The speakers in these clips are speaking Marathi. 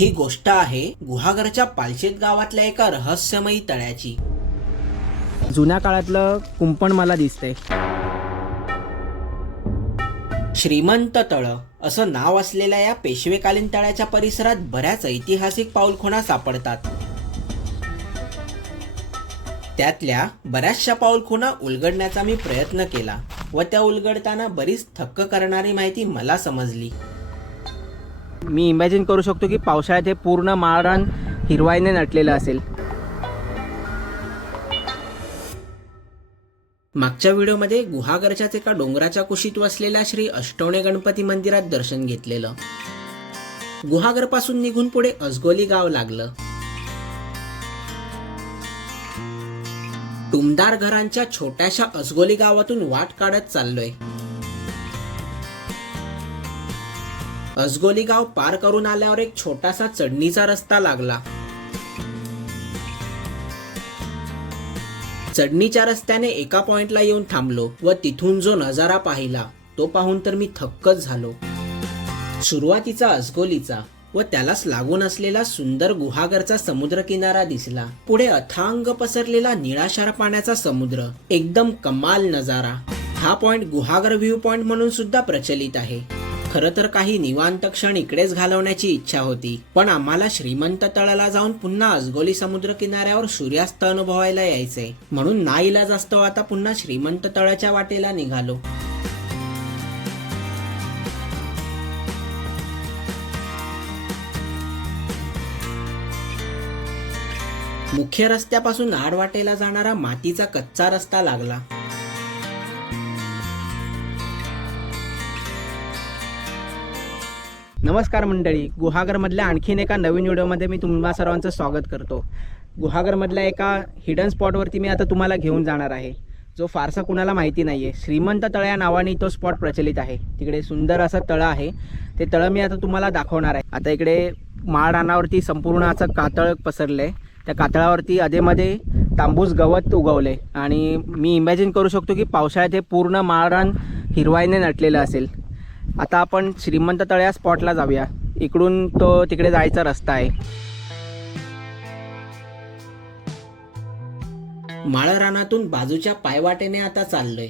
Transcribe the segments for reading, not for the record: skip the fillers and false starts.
ही गोष्ट आहे गुहागरच्या पालशेत गावातल्या एका रहस्यमयी तळ्याची। जुन्या काळातलं कुंपण मला दिसतंय। श्रीमंत तळ असं नाव असलेल्या या पेशवेकालीन तळ्याच्या परिसरात बऱ्याच ऐतिहासिक पाऊलखुणा सापडतात। त्यातल्या बऱ्याचशा पाऊलखुणा उलगडण्याचा मी प्रयत्न केला व त्या उलगडताना बरीच थक्क करणारी माहिती मला समजली। मी इमॅजिन करू शकतो की पावसाळ्यात हे पूर्ण माळरान हिरवाईने नटलेलं असेल। मागच्या व्हिडिओमध्ये गुहागरच्याच एका डोंगराच्या कुशीत वसलेल्या श्री अष्टवणे गणपती मंदिरात दर्शन घेतलेलं। गुहागर पासून निघून पुढे असगोली गाव लागलं। टुमदार घरांच्या छोट्याशा असगोली गावातून वाट काढत चाललोय। असगोली गाव पार करून आल्यावर एक छोटासा चढणीचा रस्ता लागला। चढणीच्या रस्त्याने एका पॉइंटला येऊन थांबलो व तिथून जो नजारा पाहिला तो पाहून तर मी थक्कच झालो। सुरुवातीचा असगोलीचा व त्यालाच लागून असलेला सुंदर गुहागरचा समुद्र किनारा दिसला। पुढे अथांग पसरलेला निळाशार पाण्याचा समुद्र, एकदम कमाल नजारा। हा पॉइंट गुहागर व्ह्यू पॉइंट म्हणून सुद्धा प्रचलित आहे। खरं तर काही निवांत क्षण इकडेच घालवण्याची इच्छा होती, पण आम्हाला श्रीमंत तळाला जाऊन पुन्हा असगोली समुद्र किनाऱ्यावर सूर्यास्त अनुभवायला यायचे, म्हणून नाईलाज असतो आता पुन्हा श्रीमंत तळाच्या वाटेला निघालो। मुख्य रस्त्यापासून आडवाटेला जाणारा मातीचा कच्चा रस्ता लागला। नमस्कार मंडळी, गुहागरमधल्या आणखीन एका नवीन व्हिडिओमध्ये मी तुम्हा सर्वांचं स्वागत करतो। गुहागरमधल्या एका हिडन स्पॉटवरती मी आता तुम्हाला घेऊन जाणार आहे, जो फारसा कुणाला माहिती नाही आहे। श्रीमंत तळ या नावाने तो स्पॉट प्रचलित आहे। तिकडे सुंदर असं तळं आहे, ते तळं मी आता तुम्हाला दाखवणार आहे। आता इकडे माळरानावरती संपूर्ण असं कातळ पसरलं आहे। त्या कातळावरती अधेमध्ये तांबूस गवत उगवले आणि मी इमॅजिन करू शकतो की पावसाळ्यात हे पूर्ण माळरान हिरवाईने नटलेलं असेल। आता आपण श्रीमंत तळ या स्पॉटला जाऊया। इकडून तो तिकडे जायचा रस्ता आहे। माळरानातून बाजूच्या पायवाटेने आता चाललोय।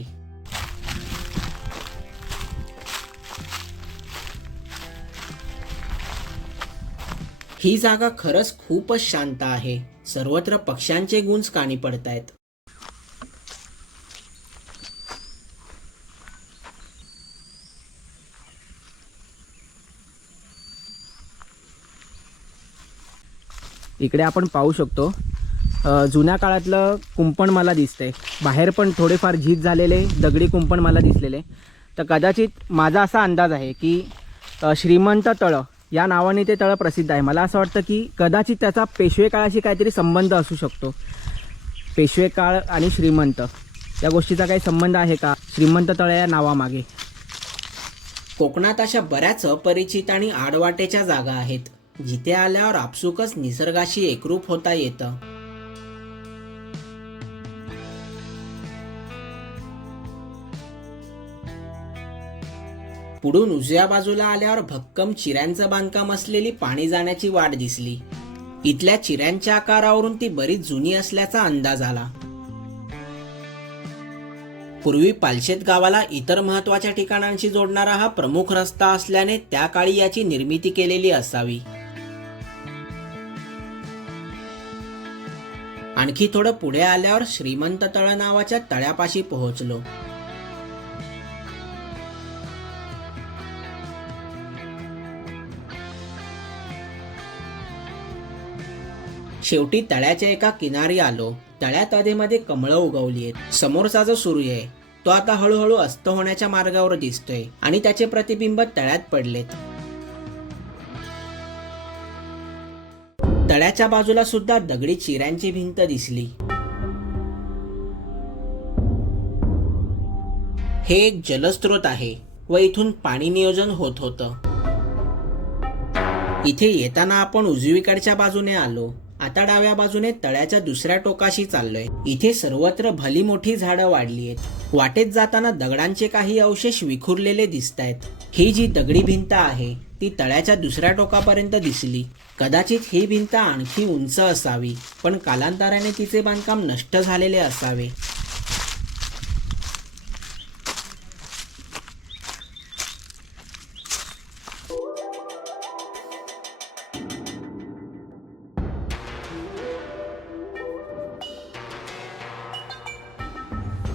ही जागा खरंच खूपच शांत आहे। सर्वत्र पक्ष्यांचे गुंज कानी पडतायत। इकडे आपण पाहू शकतो जुन्या काळातलं कुंपण मला दिसतंय। बाहेर पण थोडेफार झीज झालेले दगडी कुंपण मला दिसलेले। तर कदाचित माझा असा अंदाज आहे की श्रीमंत तळ या नावाने ते तळ प्रसिद्ध आहे। मला असं वाटतं की कदाचित त्याचा पेशवे काळाशी काहीतरी संबंध असू शकतो। पेशवे काळ आणि श्रीमंत या गोष्टीचा काही संबंध आहे का श्रीमंत तळ या नावामागे? कोकणात अशा बऱ्याच अपरिचित आणि आडवाटेच्या जागा आहेत, जिथे आल्यावर आपसुकच निसर्गाशी एकरूप होता येतं। पुढून उजव्या बाजूला आल्यावर भक्कम चिऱ्यांचं बांधकाम असलेली पाणी जाण्याची वाट दिसली। इथल्या चिऱ्यांच्या आकारावरून ती बरीच जुनी असल्याचा अंदाज आला। पूर्वी पालशेत गावाला इतर महत्वाच्या ठिकाणांशी जोडणारा हा प्रमुख रस्ता असल्याने त्या काळी याची निर्मिती केलेली असावी। आणखी थोडं पुढे आल्यावर श्रीमंत तळ नावाच्या तळ्यापाशी पोहोचलो। शेवटी तळ्याच्या एका किनारी आलो। तळ्यात अधेमध्ये कमळं उगवली आहेत। समोरचा जो सूर्य आहे तो आता हळूहळू अस्त होण्याच्या मार्गावर दिसतोय आणि त्याचे प्रतिबिंब तळ्यात पडलेत। तळ्याच्या बाजूला सुद्धा दगडी चिऱ्यांची भिंत दिसली। हे एक जलस्रोत आहे व इथून पाणी नियोजन होत होतं। इथे येताना आपण उजवीकडच्या बाजूने आलो। आता डाव्या बाजूने तळ्याच्या दुसऱ्या टोकाशी चाललोय। इथे सर्वत्र भली मोठी झाडं वाढली आहेत। वाटेत जाताना दगडांचे काही अवशेष विखुरलेले दिसतायत। ही जी दगडी भिंत आहे ती तळ्याच्या दुसऱ्या टोकापर्यंत दिसली. कदाचित ही भिंत आणखी उंच असावी, पण कालांतराने तिचे बांधकाम नष्ट झालेले असावे.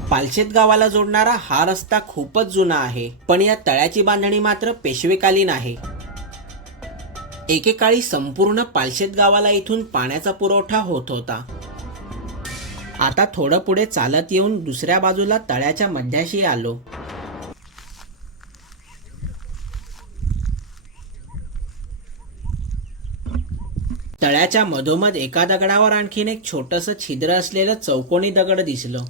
पालशेत गावाला जोडणारा हा रस्ता खूपच जुना आहे, पण या तळ्याची बांधणी मात्र पेशवेकालीन आहे. एकेकाळी संपूर्ण पालशेत गावाला इथून पाण्याचा पुरवठा होत होता. आता थोडं पुढे चालत येऊन दुसऱ्या बाजूला तळ्याच्या मध्याशी आलो. तळ्याच्या मधोमध एका दगडावर आणखीन एक छोटंसं छिद्र असलेलं चौकोनी दगड दिसलं.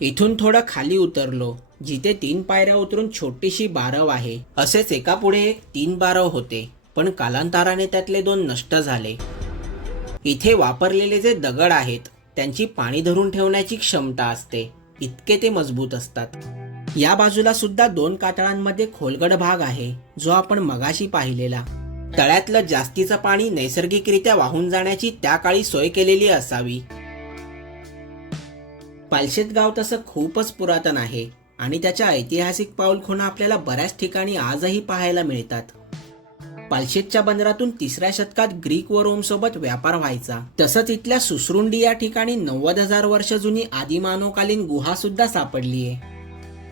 इथून थोडं खाली उतरलो, जिथे 3 पायऱ्या उतरून छोटीशी बारव आहे. असेच एका पुढे एक 3 बारव होते, पण कालांतराने त्यातले 2 नष्ट झाले. इथे वापरलेले जे दगड आहेत त्यांची पाणी धरून ठेवण्याची क्षमता असते, इतके ते मजबूत असतात. या बाजूला सुद्धा 2 कातळांमध्ये खोलगट भाग आहे, जो आपण मगाशी पाहिलेला. तळ्यातलं जास्तीचं पाणी नैसर्गिकरित्या वाहून जाण्याची त्या काळी सोय केलेली असावी. पालशेत गाव तसं खूपच पुरातन आहे आणि त्याच्या ऐतिहासिक पाऊलखुणा आपल्याला बऱ्याच ठिकाणी आजही पाहायला मिळतात. पालशेतच्या बंदरातून 3ऱ्या शतकात ग्रीक व रोम सोबत व्यापार व्हायचा. तसंच इथल्या सुसरुंडी या ठिकाणी 90,000 वर्ष जुनी आदिमानवकालीन गुहा सुद्धा सापडलीये.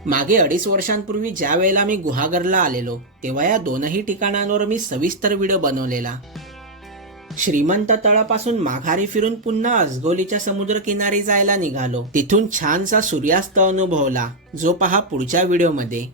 मागे 2.5 वर्षांपूर्वी ज्या वेळेला मी गुहागरला आलेलो, तेव्हा या 2ही ठिकाणांवर मी सविस्तर व्हिडिओ बनवलेला. श्रीमंत तळापासून माघारी फिरून पुन्हा असगोलीच्या समुद्र किनारी जायला निघालो. तिथून छानसा सूर्यास्त अनुभवला, जो पहा पुढच्या व्हिडिओमध्ये.